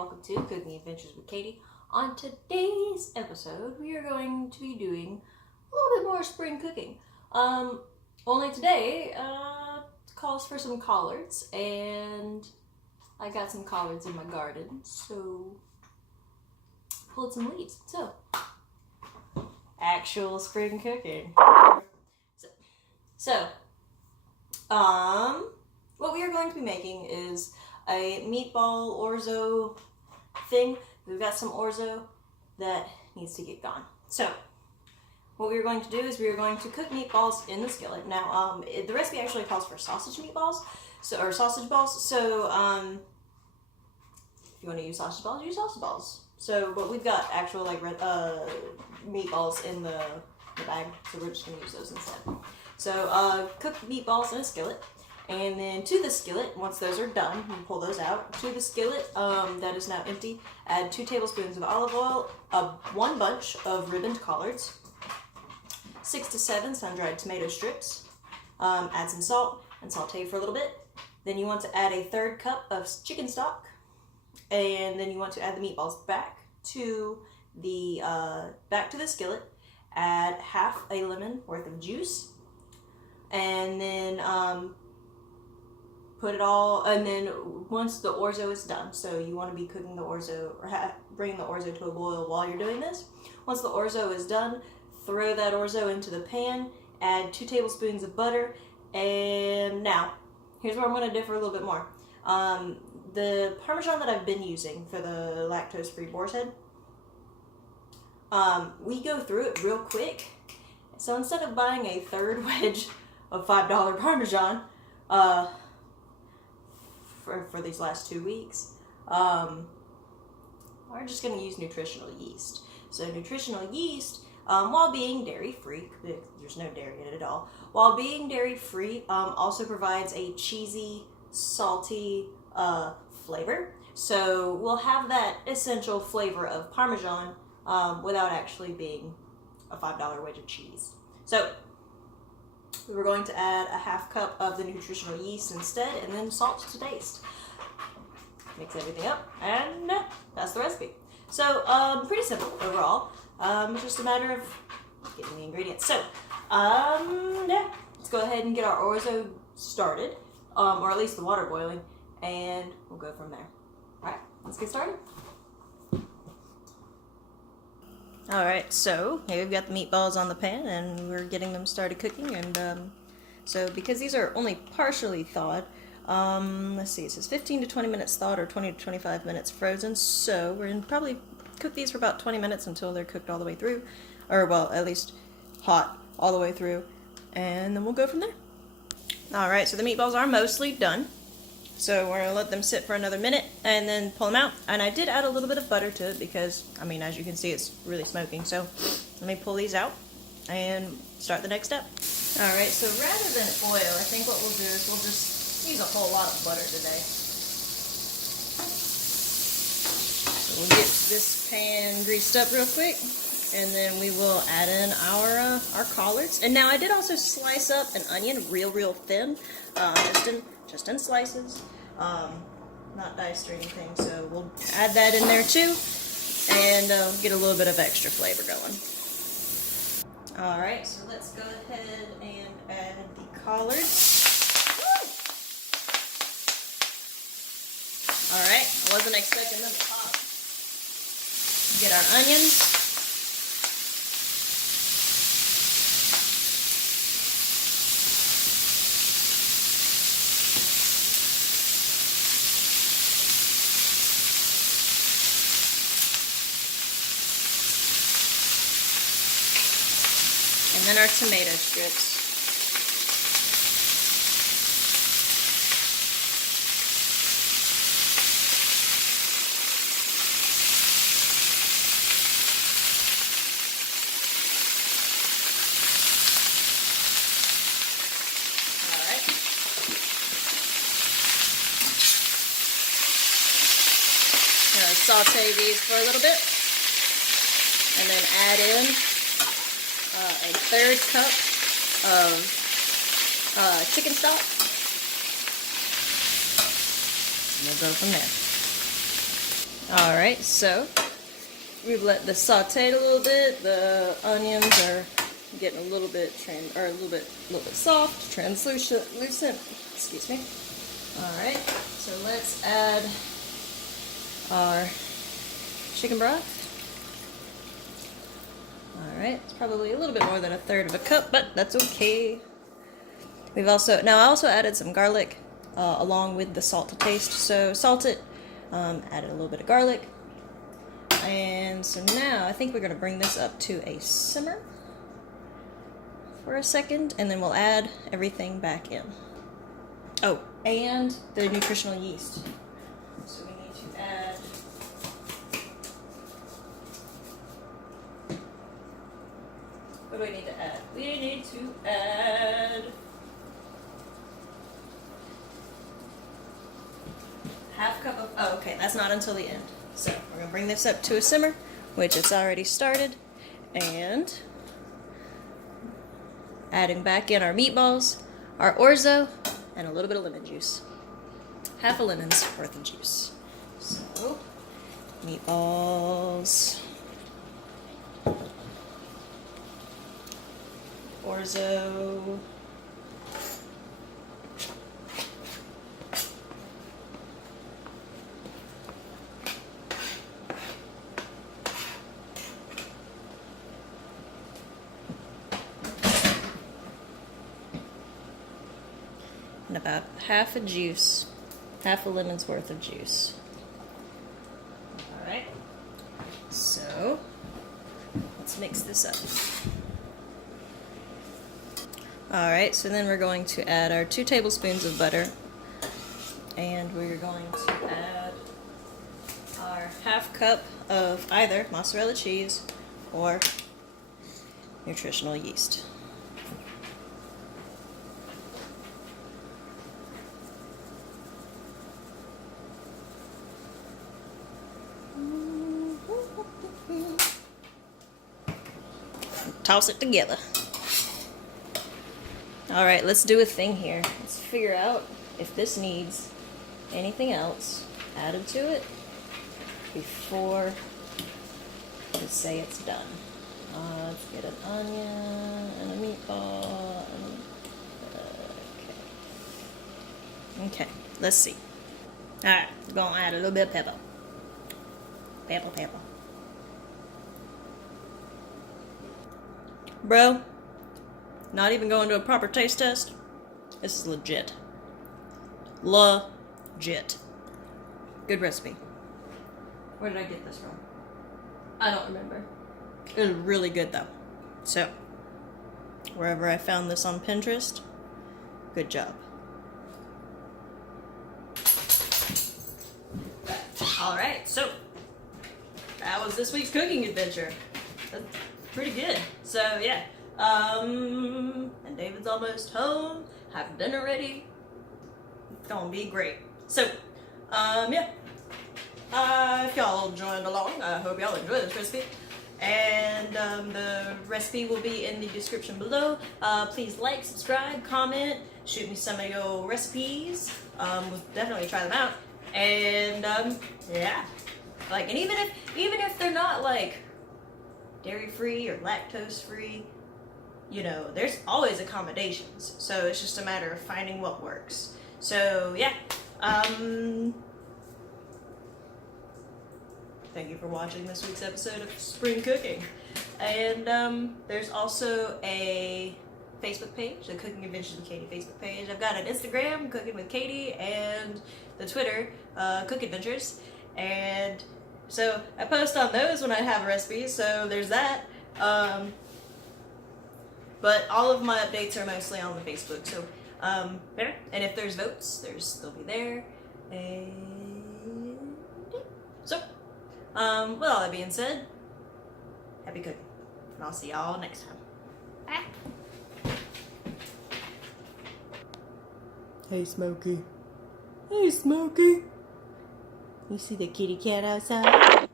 welcome to Cooking Adventures with Katie. On today's episode, we are going to be doing a little bit more spring cooking. Only today calls for some collards, and I got some collards in my garden, so pulled some leaves. So, actual spring cooking. So, what we are going to be making is a meatball orzo thing. We've got some orzo that needs to get gone. So, what we are going to do is we are going to cook meatballs in the skillet. Now, the recipe actually calls for sausage meatballs, or sausage balls. So, if you want to use sausage balls, use sausage balls. So, but we've got actual meatballs in the bag, so we're just going to use those instead. So, cook meatballs in a skillet. And then to the skillet, once those are done, you pull those out. To the skillet that is now empty, add 2 tablespoons of olive oil, 1 bunch of ribboned collards, 6 to 7 sun-dried tomato strips, add some salt and saute for a little bit. Then you want to add a 1/3 cup of chicken stock, and then you want to add the meatballs back to the skillet. Add half a lemon worth of juice, and then put it all, and then once the orzo is done, so you want to be cooking the orzo, or bringing the orzo to a boil while you're doing this. Once the orzo is done, throw that orzo into the pan, add 2 tablespoons of butter, and now, here's where I'm going to differ a little bit more. The Parmesan that I've been using for the lactose-free boar's head, we go through it real quick, so instead of buying a 3rd wedge of $5 Parmesan, for these last 2 weeks, we're just going to use nutritional yeast. So nutritional yeast, while being dairy-free, there's no dairy in it at all, while being dairy-free, also provides a cheesy, salty flavor. So we'll have that essential flavor of Parmesan without actually being a $5 wedge of cheese. So we're going to add a 1/2 cup of the nutritional yeast instead, and then salt to taste. Mix everything up, and that's the recipe. So, pretty simple overall. It's just a matter of getting the ingredients. So, let's go ahead and get our orzo started, or at least the water boiling, and we'll go from there. Alright, let's get started. Alright, so here we've got the meatballs on the pan, and we're getting them started cooking. And so because these are only partially thawed, let's see, it says 15 to 20 minutes thawed or 20 to 25 minutes frozen. So we're going to probably cook these for about 20 minutes until they're cooked all the way through, or well, at least hot all the way through, and then we'll go from there. Alright, so the meatballs are mostly done. So we're going to let them sit for another minute and then pull them out. And I did add a little bit of butter to it because, I mean, as you can see, it's really smoking. So let me pull these out and start the next step. Alright, so rather than oil, I think what we'll do is we'll just use a whole lot of butter today. So we'll get this pan greased up real quick, and then we will add in our collards. And now I did also slice up an onion real thin, just in slices, not diced or anything, so we'll add that in there too, and get a little bit of extra flavor going. Alright, so let's go ahead and add the collards. Alright, I wasn't expecting them to pop. Get our onions. And then our tomato strips. Alright. Gonna saute these for a little bit, and then add in a 1/3 cup of chicken stock. And we'll go from there. Alright, so we've let this saute a little bit. The onions are getting a little bit soft, translucent, excuse me. Alright, so let's add our chicken broth. Alright, it's probably a little bit more than 1/3 cup, but that's okay. I also added some garlic along with the salt to taste. So salt it, added a little bit of garlic. And so now I think we're going to bring this up to a simmer for a second, and then we'll add everything back in. Oh, and the nutritional yeast. So we need to add what do we need to add? We need to add half cup of, oh, okay, that's not until the end. So we're going to bring this up to a simmer, which it's already started, and adding back in our meatballs, our orzo, and a little bit of lemon juice. Half a lemon's worth of juice. So, meatballs, orzo, and about half a lemon's worth of juice. Alright, so let's mix this up. Alright, so then we're going to add our 2 tablespoons of butter, and we're going to add our half cup of either mozzarella cheese or nutritional yeast. Toss it together. Alright, let's do a thing here. Let's figure out if this needs anything else added to it before we say it's done. Let's get an onion and a meatball. Okay, let's see. Alright, we're going to add a little bit of pepper. Pepper. Bro, not even going to a proper taste test. This is legit. Legit. Good recipe. Where did I get this from? I don't remember. It was really good though. So, wherever I found this on Pinterest, good job. Alright, so that was this week's cooking adventure. That's pretty good. So yeah. And David's almost home. Have dinner ready. It's gonna be great. So, yeah. If y'all joined along, I hope y'all enjoy this recipe. And the recipe will be in the description below. Please like, subscribe, comment, shoot me some of your recipes. We'll definitely try them out. And yeah. Like, and even if they're not like dairy-free or lactose-free, you know, there's always accommodations. So it's just a matter of finding what works. So yeah. Thank you for watching this week's episode of Spring Cooking. And there's also a Facebook page, the Cooking Adventures with Katie Facebook page. I've got an Instagram, Cooking with Katie, and the Twitter, Cook Adventures. And so I post on those when I have recipes, so there's that. But all of my updates are mostly on the Facebook, so there. And if there's votes, they'll be there. And so, with all that being said, happy cooking, and I'll see y'all next time. Bye. Hey, Smokey. Hey, Smokey. You see the kitty cat outside?